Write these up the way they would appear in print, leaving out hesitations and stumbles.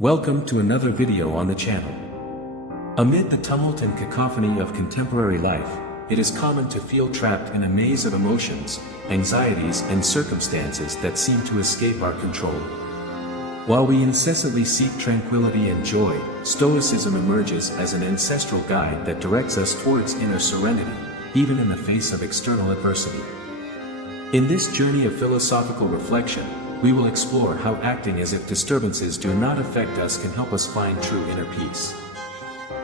Welcome to another video on the channel. Amid the tumult and cacophony of contemporary life, it is common to feel trapped in a maze of emotions, anxieties and circumstances that seem to escape our control. While we incessantly seek tranquility and joy, Stoicism emerges as an ancestral guide that directs us towards inner serenity, even in the face of external adversity. In this journey of philosophical reflection, we will explore how acting as if disturbances do not affect us can help us find true inner peace.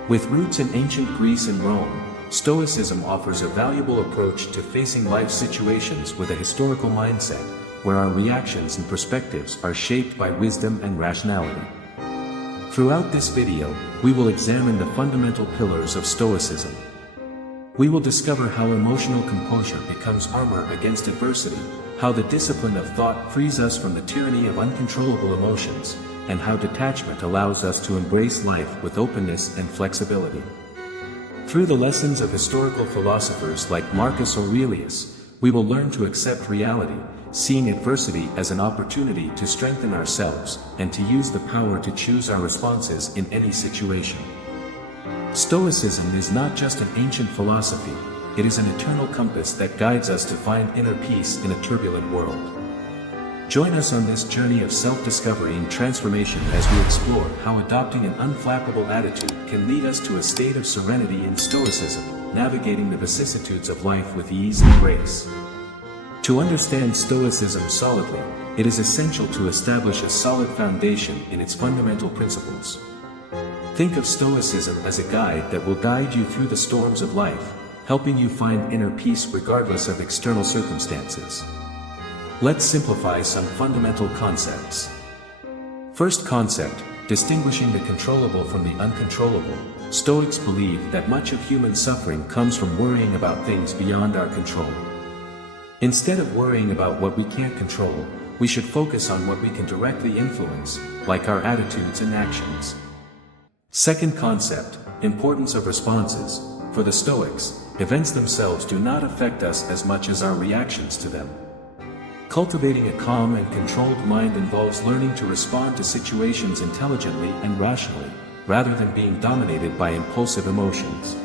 With roots in ancient Greece and Rome, Stoicism offers a valuable approach to facing life situations with a historical mindset, where our reactions and perspectives are shaped by wisdom and rationality. Throughout this video, we will examine the fundamental pillars of Stoicism. We will discover how emotional composure becomes armor against adversity, how the discipline of thought frees us from the tyranny of uncontrollable emotions, and how detachment allows us to embrace life with openness and flexibility. Through the lessons of historical philosophers like Marcus Aurelius, we will learn to accept reality, seeing adversity as an opportunity to strengthen ourselves, and to use the power to choose our responses in any situation. Stoicism is not just an ancient philosophy, it is an eternal compass that guides us to find inner peace in a turbulent world. Join us on this journey of self-discovery and transformation as we explore how adopting an unflappable attitude can lead us to a state of serenity in Stoicism, navigating the vicissitudes of life with ease and grace. To understand Stoicism solidly, it is essential to establish a solid foundation in its fundamental principles. Think of Stoicism as a guide that will guide you through the storms of life, helping you find inner peace regardless of external circumstances. Let's simplify some fundamental concepts. First concept, distinguishing the controllable from the uncontrollable. Stoics believe that much of human suffering comes from worrying about things beyond our control. Instead of worrying about what we can't control, we should focus on what we can directly influence, like our attitudes and actions. Second concept, importance of responses. For the Stoics, events themselves do not affect us as much as our reactions to them. Cultivating a calm and controlled mind involves learning to respond to situations intelligently and rationally, rather than being dominated by impulsive emotions.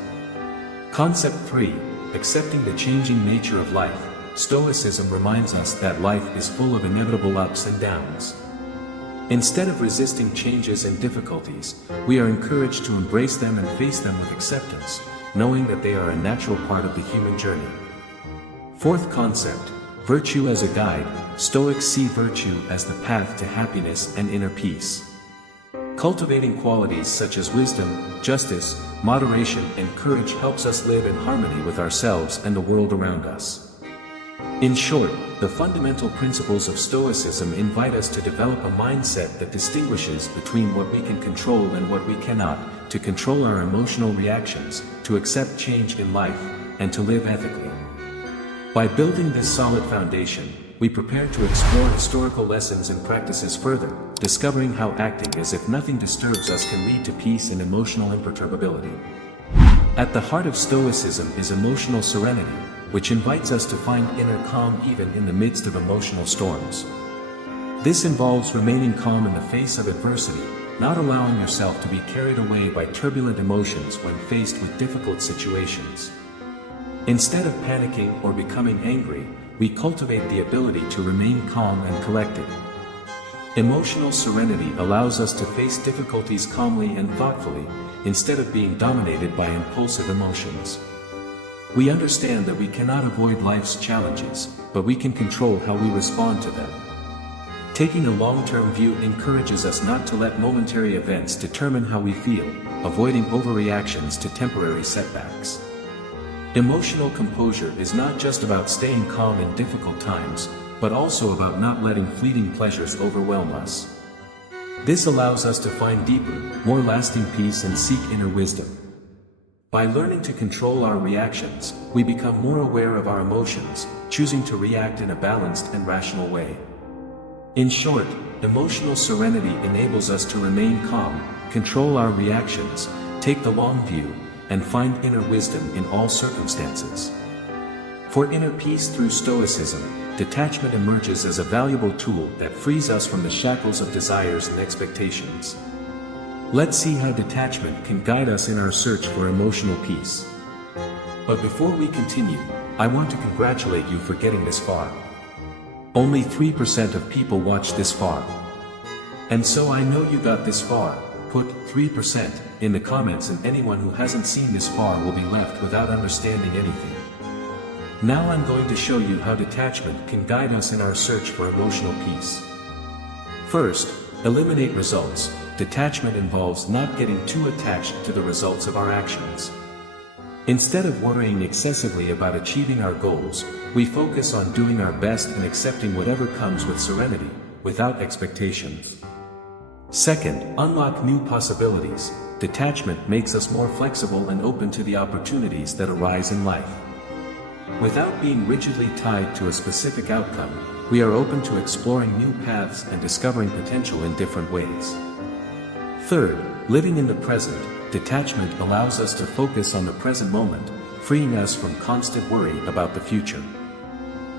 Concept 3, accepting the changing nature of life. Stoicism reminds us that life is full of inevitable ups and downs. Instead of resisting changes and difficulties, we are encouraged to embrace them and face them with acceptance, knowing that they are a natural part of the human journey. Fourth concept, virtue as a guide. Stoics see virtue as the path to happiness and inner peace. Cultivating qualities such as wisdom, justice, moderation, and courage helps us live in harmony with ourselves and the world around us. In short, the fundamental principles of Stoicism invite us to develop a mindset that distinguishes between what we can control and what we cannot, to control our emotional reactions, to accept change in life, and to live ethically. By building this solid foundation, we prepare to explore historical lessons and practices further, discovering how acting as if nothing disturbs us can lead to peace and emotional imperturbability. At the heart of Stoicism is emotional serenity, which invites us to find inner calm even in the midst of emotional storms. This involves remaining calm in the face of adversity, not allowing yourself to be carried away by turbulent emotions when faced with difficult situations. Instead of panicking or becoming angry, we cultivate the ability to remain calm and collected. Emotional serenity allows us to face difficulties calmly and thoughtfully, instead of being dominated by impulsive emotions. We understand that we cannot avoid life's challenges, but we can control how we respond to them. Taking a long-term view encourages us not to let momentary events determine how we feel, avoiding overreactions to temporary setbacks. Emotional composure is not just about staying calm in difficult times, but also about not letting fleeting pleasures overwhelm us. This allows us to find deeper, more lasting peace and seek inner wisdom. By learning to control our reactions, we become more aware of our emotions, choosing to react in a balanced and rational way. In short, emotional serenity enables us to remain calm, control our reactions, take the long view, and find inner wisdom in all circumstances. For inner peace through Stoicism, detachment emerges as a valuable tool that frees us from the shackles of desires and expectations. Let's see how detachment can guide us in our search for emotional peace. But before we continue, I want to congratulate you for getting this far. Only 3% of people watch this far. And so I know you got this far. Put 3% in the comments, and anyone who hasn't seen this far will be left without understanding anything. Now I'm going to show you how detachment can guide us in our search for emotional peace. First, eliminate results. Detachment involves not getting too attached to the results of our actions. Instead of worrying excessively about achieving our goals, we focus on doing our best and accepting whatever comes with serenity, without expectations. Second, unlock new possibilities. Detachment makes us more flexible and open to the opportunities that arise in life. Without being rigidly tied to a specific outcome, we are open to exploring new paths and discovering potential in different ways. Third, living in the present. Detachment allows us to focus on the present moment, freeing us from constant worry about the future.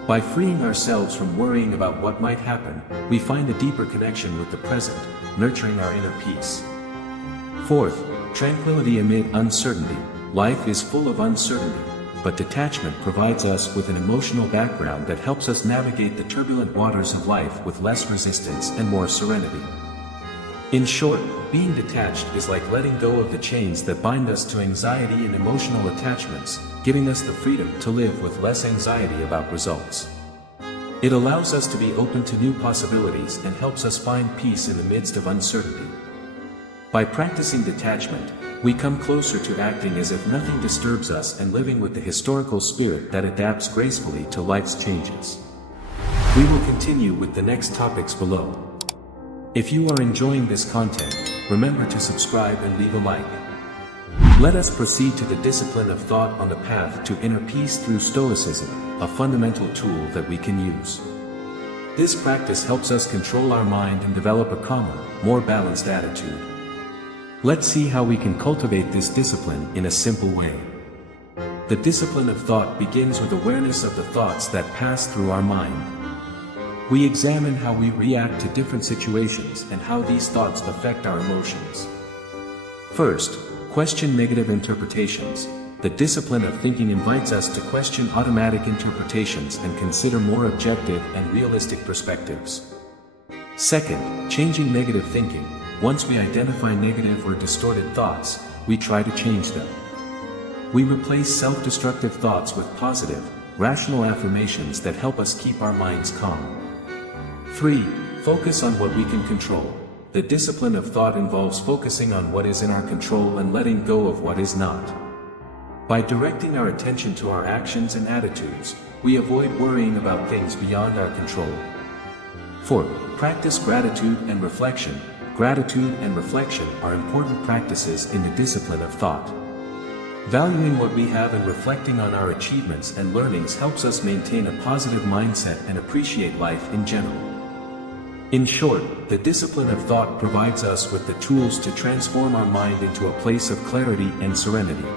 By freeing ourselves from worrying about what might happen, we find a deeper connection with the present, nurturing our inner peace. Fourth, tranquility amid uncertainty. Life is full of uncertainty, but detachment provides us with an emotional background that helps us navigate the turbulent waters of life with less resistance and more serenity. In short, being detached is like letting go of the chains that bind us to anxiety and emotional attachments, giving us the freedom to live with less anxiety about results. It allows us to be open to new possibilities and helps us find peace in the midst of uncertainty. By practicing detachment, we come closer to acting as if nothing disturbs us and living with the historical spirit that adapts gracefully to life's changes. We will continue with the next topics below. If you are enjoying this content, remember to subscribe and leave a like. Let us proceed to the discipline of thought on the path to inner peace through Stoicism, a fundamental tool that we can use. This practice helps us control our mind and develop a calmer, more balanced attitude. Let's see how we can cultivate this discipline in a simple way. The discipline of thought begins with awareness of the thoughts that pass through our mind. We examine how we react to different situations and how these thoughts affect our emotions. First, question negative interpretations. The discipline of thinking invites us to question automatic interpretations and consider more objective and realistic perspectives. Second, changing negative thinking. Once we identify negative or distorted thoughts, we try to change them. We replace self-destructive thoughts with positive, rational affirmations that help us keep our minds calm. 3. Focus on what we can control. The discipline of thought involves focusing on what is in our control and letting go of what is not. By directing our attention to our actions and attitudes, we avoid worrying about things beyond our control. 4. Practice gratitude and reflection. Gratitude and reflection are important practices in the discipline of thought. Valuing what we have and reflecting on our achievements and learnings helps us maintain a positive mindset and appreciate life in general. In short, the discipline of thought provides us with the tools to transform our mind into a place of clarity and serenity.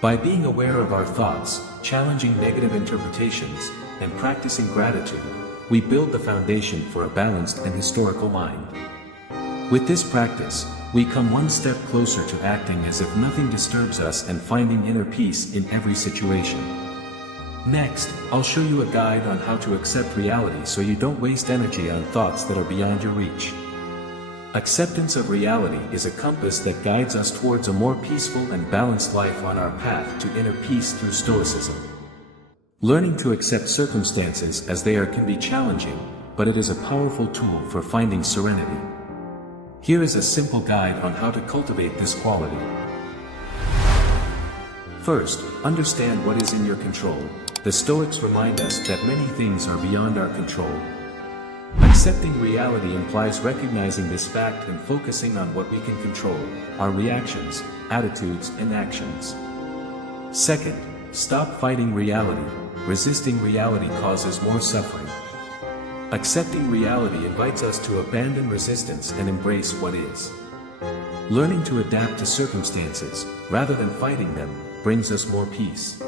By being aware of our thoughts, challenging negative interpretations, and practicing gratitude, we build the foundation for a balanced and historical mind. With this practice, we come one step closer to acting as if nothing disturbs us and finding inner peace in every situation. Next, I'll show you a guide on how to accept reality so you don't waste energy on thoughts that are beyond your reach. Acceptance of reality is a compass that guides us towards a more peaceful and balanced life on our path to inner peace through Stoicism. Learning to accept circumstances as they are can be challenging, but it is a powerful tool for finding serenity. Here is a simple guide on how to cultivate this quality. First, understand what is in your control. The Stoics remind us that many things are beyond our control. Accepting reality implies recognizing this fact and focusing on what we can control, our reactions, attitudes, and actions. Second, stop fighting reality. Resisting reality causes more suffering. Accepting reality invites us to abandon resistance and embrace what is. Learning to adapt to circumstances, rather than fighting them, brings us more peace.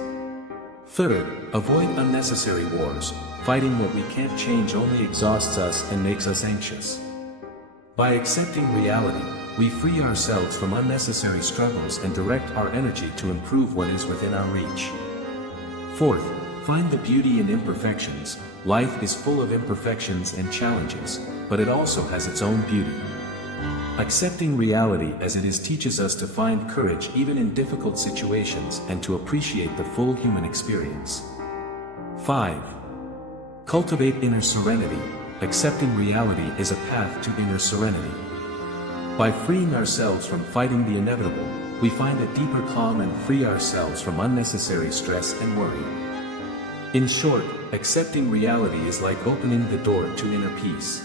Third, avoid unnecessary wars. Fighting what we can't change only exhausts us and makes us anxious. By accepting reality, we free ourselves from unnecessary struggles and direct our energy to improve what is within our reach. Fourth, find the beauty in imperfections. Life is full of imperfections and challenges, but it also has its own beauty. Accepting reality as it is teaches us to find courage even in difficult situations and to appreciate the full human experience. 5. Cultivate inner serenity. Accepting reality is a path to inner serenity. By freeing ourselves from fighting the inevitable, we find a deeper calm and free ourselves from unnecessary stress and worry. In short, accepting reality is like opening the door to inner peace.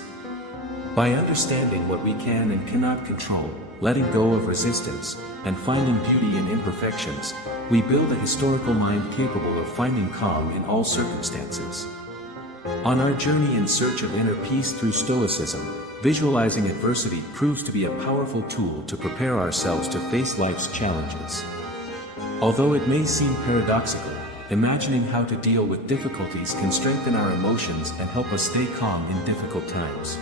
By understanding what we can and cannot control, letting go of resistance, and finding beauty in imperfections, we build a historical mind capable of finding calm in all circumstances. On our journey in search of inner peace through Stoicism, visualizing adversity proves to be a powerful tool to prepare ourselves to face life's challenges. Although it may seem paradoxical, imagining how to deal with difficulties can strengthen our emotions and help us stay calm in difficult times.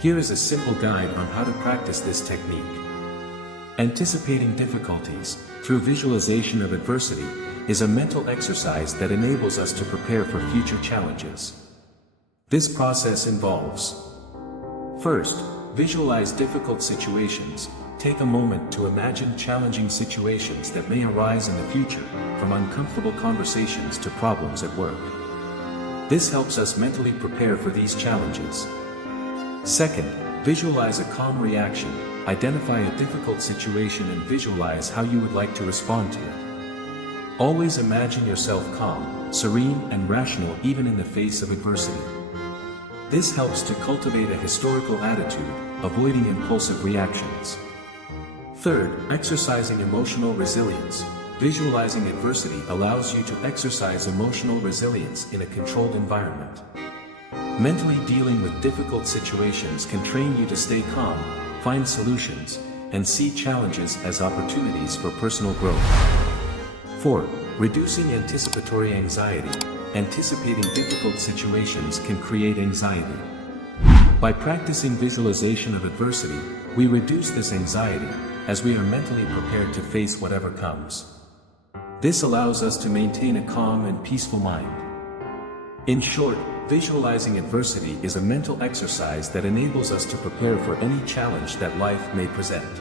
Here is a simple guide on how to practice this technique. Anticipating difficulties, through visualization of adversity, is a mental exercise that enables us to prepare for future challenges. This process involves: first, visualize difficult situations. Take a moment to imagine challenging situations that may arise in the future, from uncomfortable conversations to problems at work. This helps us mentally prepare for these challenges. Second, visualize a calm reaction. Identify a difficult situation and visualize how you would like to respond to it. Always imagine yourself calm, serene, and rational even in the face of adversity. This helps to cultivate a historical attitude, avoiding impulsive reactions. Third, exercising emotional resilience. Visualizing adversity allows you to exercise emotional resilience in a controlled environment. Mentally dealing with difficult situations can train you to stay calm, find solutions, and see challenges as opportunities for personal growth. 4. Reducing anticipatory anxiety. Anticipating difficult situations can create anxiety. By practicing visualization of adversity, we reduce this anxiety, as we are mentally prepared to face whatever comes. This allows us to maintain a calm and peaceful mind. In short, visualizing adversity is a mental exercise that enables us to prepare for any challenge that life may present.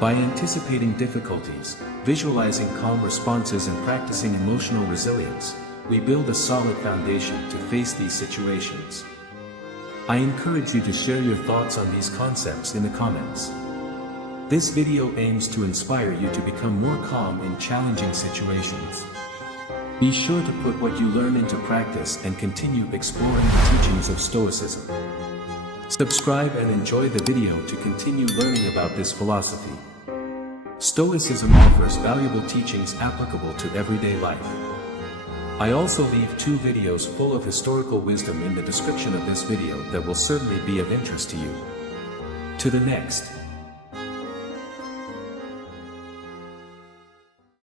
By anticipating difficulties, visualizing calm responses and practicing emotional resilience, we build a solid foundation to face these situations. I encourage you to share your thoughts on these concepts in the comments. This video aims to inspire you to become more calm in challenging situations. Be sure to put what you learn into practice and continue exploring the teachings of Stoicism. Subscribe and enjoy the video to continue learning about this philosophy. Stoicism offers valuable teachings applicable to everyday life. I also leave 2 videos full of historical wisdom in the description of this video that will certainly be of interest to you. To the next.